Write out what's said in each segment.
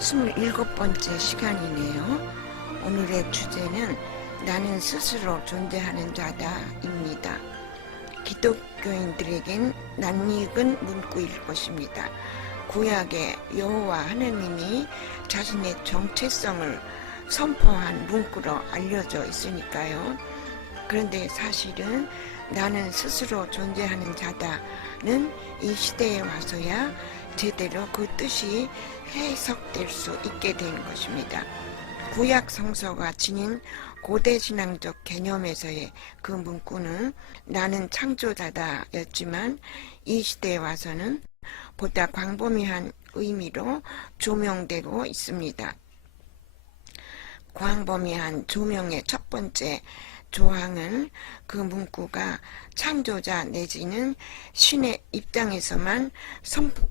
27번째 시간이네요. 오늘의 주제는 나는 스스로 존재하는 자다입니다. 기독교인들에겐 낯익은 문구일 것입니다. 구약의 여호와 하나님이 자신의 정체성을 선포한 문구로 알려져 있으니까요. 그런데 사실은 나는 스스로 존재하는 자다는 이 시대에 와서야 제대로 그 뜻이 해석될 수 있게 된 것입니다. 구약 성서가 지닌 고대 신앙적 개념에서의 그 문구는 나는 창조자다 였지만 이 시대에 와서는 보다 광범위한 의미로 조명되고 있습니다. 광범위한 조명의 첫 번째 조항은 그 문구가 창조자 내지는 신의 입장에서만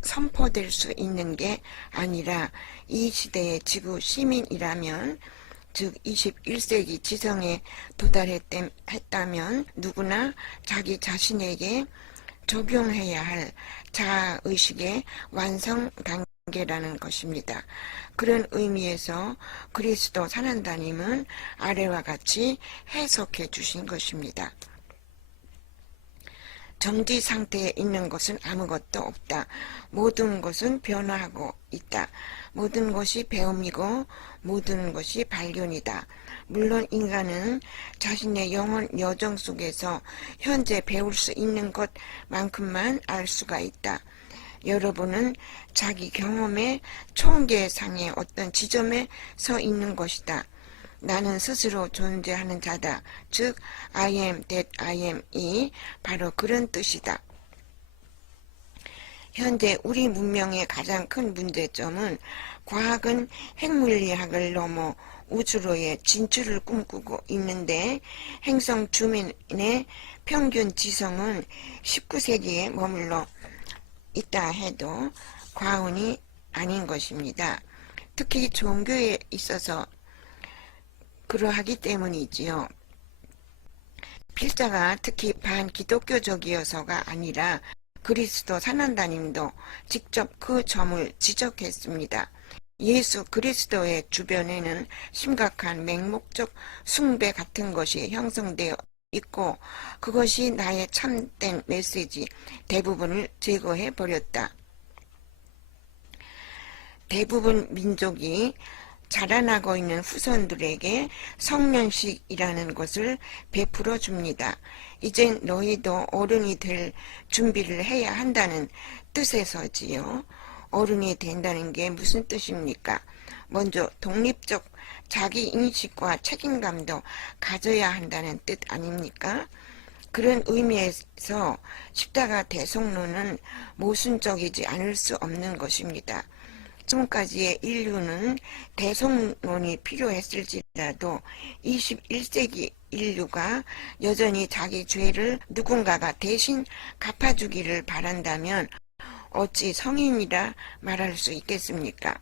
선포될 수 있는 게 아니라 이 시대의 지구 시민이라면, 즉 21세기 지성에 도달했다면 누구나 자기 자신에게 적용해야 할 자아의식의 완성 단계라는 것입니다. 그런 의미에서 그리스도 산한다님은 아래와 같이 해석해 주신 것입니다. 정지 상태에 있는 것은 아무것도 없다. 모든 것은 변화하고 있다. 모든 것이 배움이고 모든 것이 발견이다. 물론 인간은 자신의 영혼 여정 속에서 현재 배울 수 있는 것만큼만 알 수가 있다. 여러분은 자기 경험의 총계상의 어떤 지점에 서 있는 것이다. 나는 스스로 존재하는 자다. 즉 I am that I am이 바로 그런 뜻이다. 현재 우리 문명의 가장 큰 문제점은 과학은 핵물리학을 넘어 우주로의 진출을 꿈꾸고 있는데 행성 주민의 평균 지성은 19세기에 머물러 있다 해도 과언이 아닌 것입니다. 특히 종교에 있어서 그러하기 때문이지요. 필자가 특히 반기독교적이어서가 아니라 그리스도 산한다님도 직접 그 점을 지적했습니다. 예수 그리스도의 주변에는 심각한 맹목적 숭배 같은 것이 형성되어 있고 그것이 나의 참된 메시지 대부분을 제거해 버렸다. 대부분 민족이 자라나고 있는 후손들에게 성년식이라는 것을 베풀어 줍니다. 이젠 너희도 어른이 될 준비를 해야 한다는 뜻에서지요. 어른이 된다는 게 무슨 뜻입니까? 먼저 독립적 자기 인식과 책임감도 가져야 한다는 뜻 아닙니까? 그런 의미에서 십자가 대속론은 모순적이지 않을 수 없는 것입니다. 지금까지의 인류는 대속론이 필요했을지라도 21세기 인류가 여전히 자기 죄를 누군가가 대신 갚아주기를 바란다면 어찌 성인이라 말할 수 있겠습니까?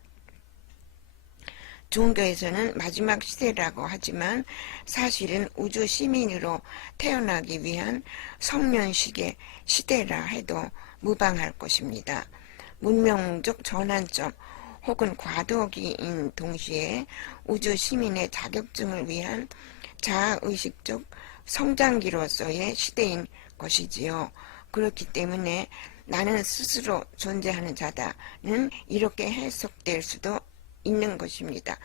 종교에서는 마지막 시대라고 하지만 사실은 우주 시민으로 태어나기 위한 성년식의 시대라 해도 무방할 것입니다. 문명적 전환점 혹은 과도기인 동시에 우주 시민의 자격증을 위한 자아의식적 성장기로서의 시대인 것이지요. 그렇기 때문에 나는 스스로 존재하는 자다는 이렇게 해석될 수도 있는 것입니다.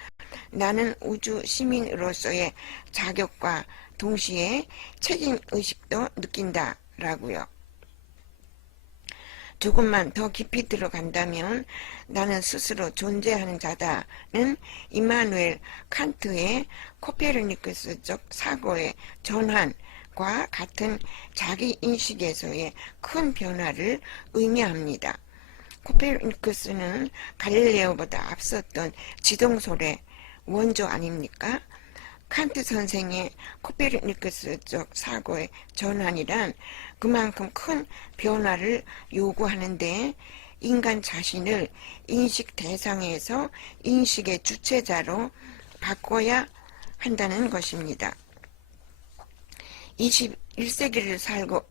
나는 우주 시민으로서의 자격과 동시에 책임의식도 느낀다라고요. 조금만 더 깊이 들어간다면 나는 스스로 존재하는 자다는 이마누엘 칸트의 코페르니쿠스적 사고의 전환과 같은 자기인식에서의 큰 변화를 의미합니다. 코페르니쿠스는 갈릴레오보다 앞섰던 지동설의 원조 아닙니까? 칸트 선생의 코페르니쿠스적 사고의 전환이란 그만큼 큰 변화를 요구하는데 인간 자신을 인식 대상에서 인식의 주체자로 바꿔야 한다는 것입니다. 1세기를 살고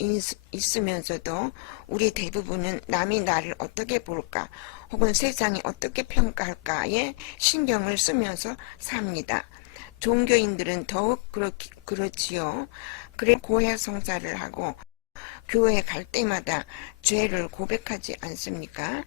있으면서도 우리 대부분은 남이 나를 어떻게 볼까 혹은 세상이 어떻게 평가할까에 신경을 쓰면서 삽니다. 종교인들은 더욱 그렇지요. 그래 고해성사를 하고 교회에 갈 때마다 죄를 고백하지 않습니까?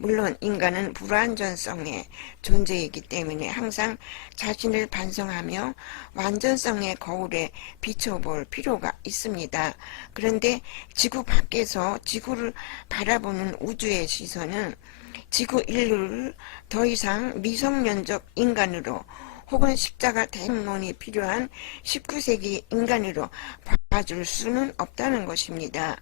물론 인간은 불완전성의 존재이기 때문에 항상 자신을 반성하며 완전성의 거울에 비춰볼 필요가 있습니다. 그런데 지구 밖에서 지구를 바라보는 우주의 시선은 지구 인류를 더 이상 미성년적 인간으로 혹은 십자가 대문론이 필요한 19세기 인간으로 봐줄 수는 없다는 것입니다.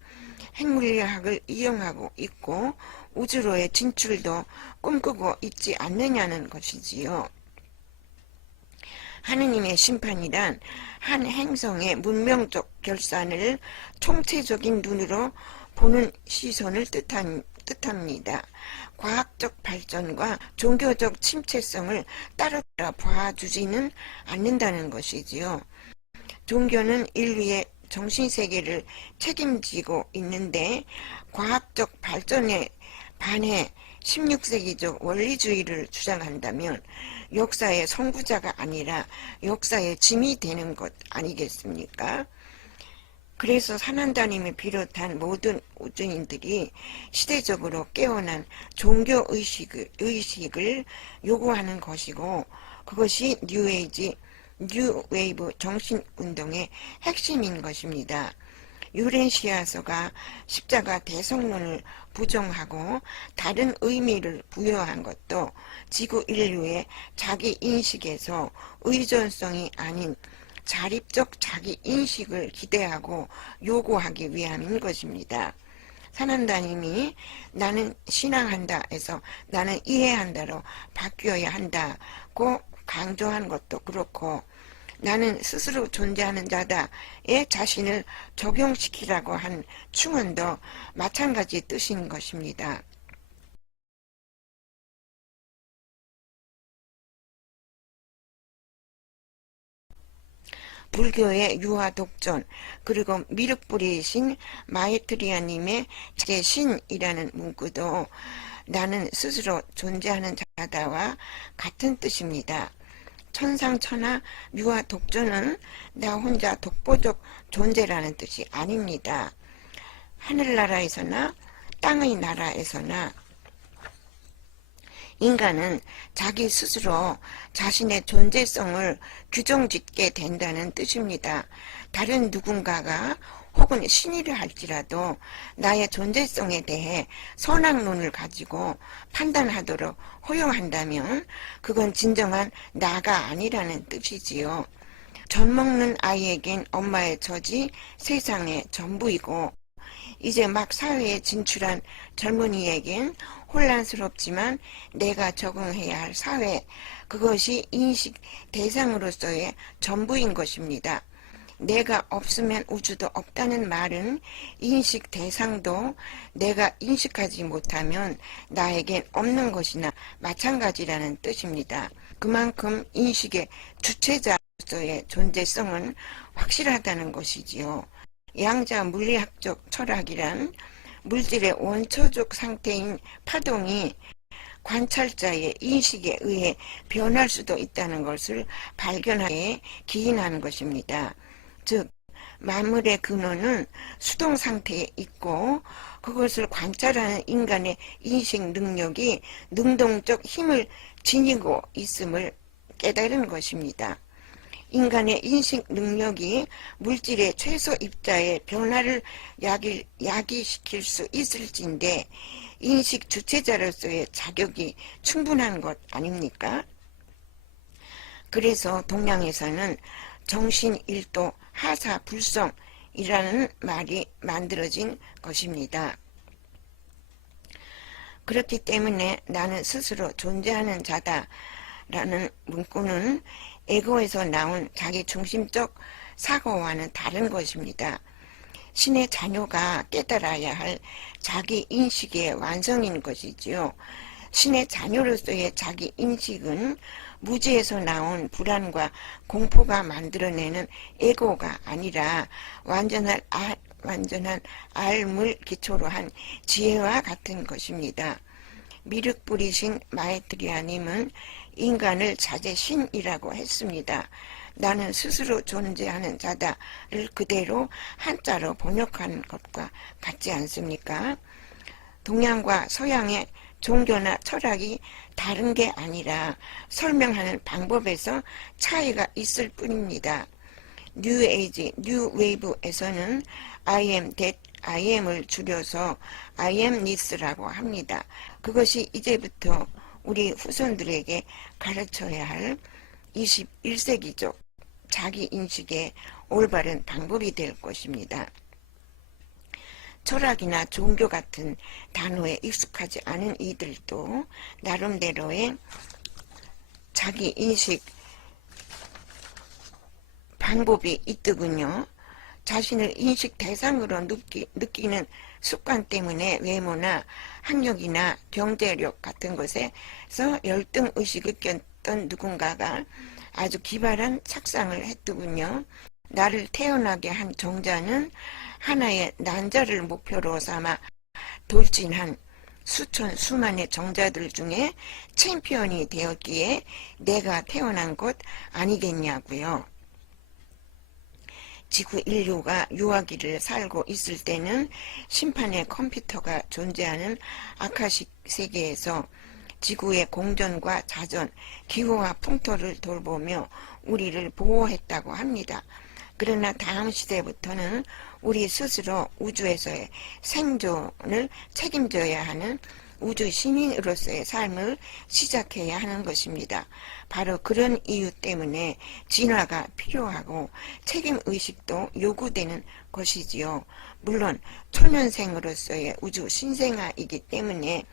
핵물리학을 이용하고 있고 우주로의 진출도 꿈꾸고 있지 않느냐는 것이지요. 하느님의 심판이란 한 행성의 문명적 결산을 총체적인 눈으로 보는 시선을 뜻합니다. 과학적 발전과 종교적 침체성을 따로 봐주지는 않는다는 것이지요. 종교는 인류의 정신세계를 책임지고 있는데 과학적 발전에 반해 16세기적 원리주의를 주장한다면 역사의 선구자가 아니라 역사의 짐이 되는 것 아니겠습니까? 그래서 산한다님을 비롯한 모든 우주인들이 시대적으로 깨어난 종교의식을 요구하는 것이고 그것이 뉴웨이브 정신운동의 핵심인 것입니다. 유렌시아서가 십자가 대성론을 부정하고 다른 의미를 부여한 것도 지구 인류의 자기 인식에서 의존성이 아닌 자립적 자기 인식을 기대하고 요구하기 위함인 것입니다. 산한다님이 나는 신앙한다 해서 나는 이해한다로 바뀌어야 한다고 강조한 것도 그렇고 나는 스스로 존재하는 자다에 자신을 적용시키라고 한 충언도 마찬가지 뜻인 것입니다. 불교의 유화 독존 그리고 미륵불이신 마이트리아님의 제 신이라는 문구도 나는 스스로 존재하는 자다와 같은 뜻입니다. 천상천하 유화 독존은 나 혼자 독보적 존재라는 뜻이 아닙니다. 하늘나라에서나 땅의 나라에서나 인간은 자기 스스로 자신의 존재성을 규정짓게 된다는 뜻입니다. 다른 누군가가 혹은 신이라 할지라도 나의 존재성에 대해 선악론을 가지고 판단하도록 허용한다면 그건 진정한 나가 아니라는 뜻이지요. 젖먹는 아이에겐 엄마의 젖이 세상의 전부이고 이제 막 사회에 진출한 젊은이에겐 혼란스럽지만 내가 적응해야 할 사회, 그것이 인식 대상으로서의 전부인 것입니다. 내가 없으면 우주도 없다는 말은 인식 대상도 내가 인식하지 못하면 나에겐 없는 것이나 마찬가지라는 뜻입니다. 그만큼 인식의 주체자로서의 존재성은 확실하다는 것이지요. 양자 물리학적 철학이란 물질의 원초적 상태인 파동이 관찰자의 인식에 의해 변할 수도 있다는 것을 발견하기에 기인하는 것입니다. 즉 만물의 근원은 수동 상태에 있고 그것을 관찰하는 인간의 인식 능력이 능동적 힘을 지니고 있음을 깨달은 것입니다. 인간의 인식 능력이 물질의 최소 입자의 변화를 야기시킬 수 있을진데 인식 주체자로서의 자격이 충분한 것 아닙니까? 그래서 동양에서는 정신일도 하사불성이라는 말이 만들어진 것입니다. 그렇기 때문에 나는 스스로 존재하는 자다라는 문구는 에고에서 나온 자기 중심적 사고와는 다른 것입니다. 신의 자녀가 깨달아야 할 자기 인식의 완성인 것이지요. 신의 자녀로서의 자기 인식은 무지에서 나온 불안과 공포가 만들어내는 에고가 아니라 완전한 알물 기초로 한 지혜와 같은 것입니다. 미륵 뿌리신 마에트리아님은 인간을 자재신이라고 했습니다. 나는 스스로 존재하는 자다를 그대로 한자로 번역한 것과 같지 않습니까? 동양과 서양의 종교나 철학이 다른 게 아니라 설명하는 방법에서 차이가 있을 뿐입니다. 뉴에이지, 뉴웨이브에서는 I am that I am을 줄여서 I am this라고 합니다. 그것이 이제부터 우리 후손들에게 가르쳐야 할 21세기적 자기인식의 올바른 방법이 될 것입니다. 철학이나 종교 같은 단어에 익숙하지 않은 이들도 나름대로의 자기인식 방법이 있더군요. 자신을 인식 대상으로 느끼는 습관 때문에 외모나 학력이나 경제력 같은 것에서 열등의식을 꼈던 누군가가 아주 기발한 착상을 했더군요. 나를 태어나게 한 정자는 하나의 난자를 목표로 삼아 돌진한 수만의 정자들 중에 챔피언이 되었기에 내가 태어난 것 아니겠냐고요. 지구 인류가 유아기를 살고 있을 때는 심판의 컴퓨터가 존재하는 아카식 세계에서 지구의 공전과 자전, 기후와 풍토를 돌보며 우리를 보호했다고 합니다. 그러나 다음 시대부터는 우리 스스로 우주에서의 생존을 책임져야 하는 우주 시민으로서의 삶을 시작해야 하는 것입니다. 바로 그런 이유 때문에 진화가 필요하고 책임의식도 요구되는 것이지요. 물론 초년생으로서의 우주 신생아이기 때문에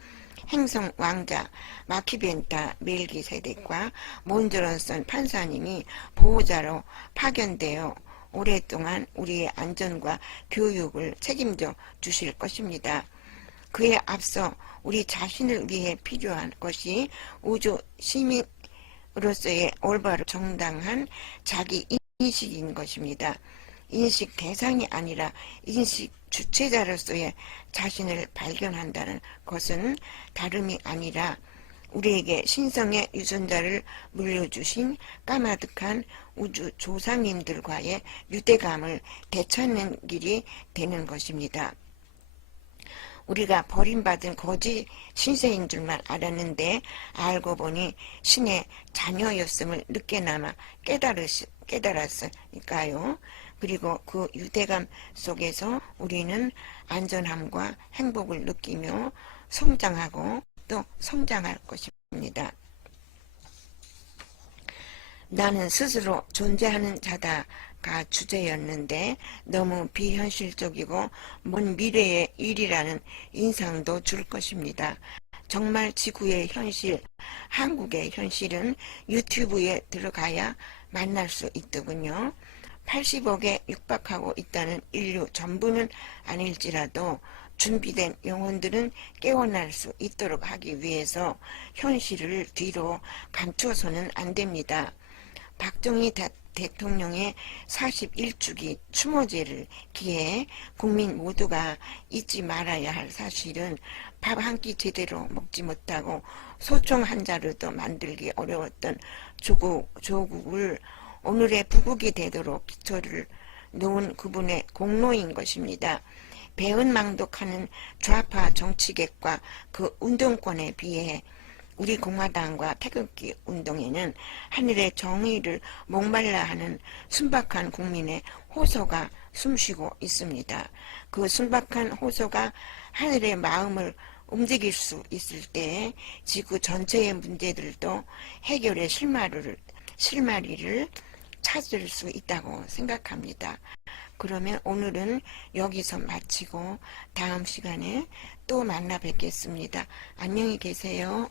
행성 왕자 마키벤타 멜기세덱과 몬저런슨 판사님이 보호자로 파견되어 오랫동안 우리의 안전과 교육을 책임져 주실 것입니다. 그에 앞서 우리 자신을 위해 필요한 것이 우주 시민으로서의 올바로 정당한 자기 인식인 것입니다. 인식 대상이 아니라 인식 주체자로서의 자신을 발견한다는 것은 다름이 아니라 우리에게 신성의 유전자를 물려주신 까마득한 우주 조상님들과의 유대감을 되찾는 길이 되는 것입니다. 우리가 버림받은 거짓 신세인 줄만 알았는데 알고 보니 신의 자녀였음을 늦게나마 깨달았으니까요. 그리고 그 유대감 속에서 우리는 안전함과 행복을 느끼며 성장하고 또 성장할 것입니다. 나는 스스로 존재하는 자다가 주제였는데 너무 비현실적이고 먼 미래의 일이라는 인상도 줄 것입니다. 정말 지구의 현실, 한국의 현실은 유튜브에 들어가야 만날 수 있더군요. 80억에 육박하고 있다는 인류 전부는 아닐지라도 준비된 영혼들은 깨어날 수 있도록 하기 위해서 현실을 뒤로 감추어서는 안 됩니다. 박정희 대통령의 41주기 추모제를 기해 국민 모두가 잊지 말아야 할 사실은 밥 한 끼 제대로 먹지 못하고 소총 한 자루도 만들기 어려웠던 조국을 오늘의 부국이 되도록 기초를 놓은 그분의 공로인 것입니다. 배은망덕하는 좌파 정치객과 그 운동권에 비해 우리 공화당과 태극기 운동에는 하늘의 정의를 목말라 하는 순박한 국민의 호소가 숨쉬고 있습니다. 그 순박한 호소가 하늘의 마음을 움직일 수 있을 때 지구 전체의 문제들도 해결의 실마리를 찾을 수 있다고 생각합니다. 그러면 오늘은 여기서 마치고 다음 시간에 또 만나 뵙겠습니다. 안녕히 계세요.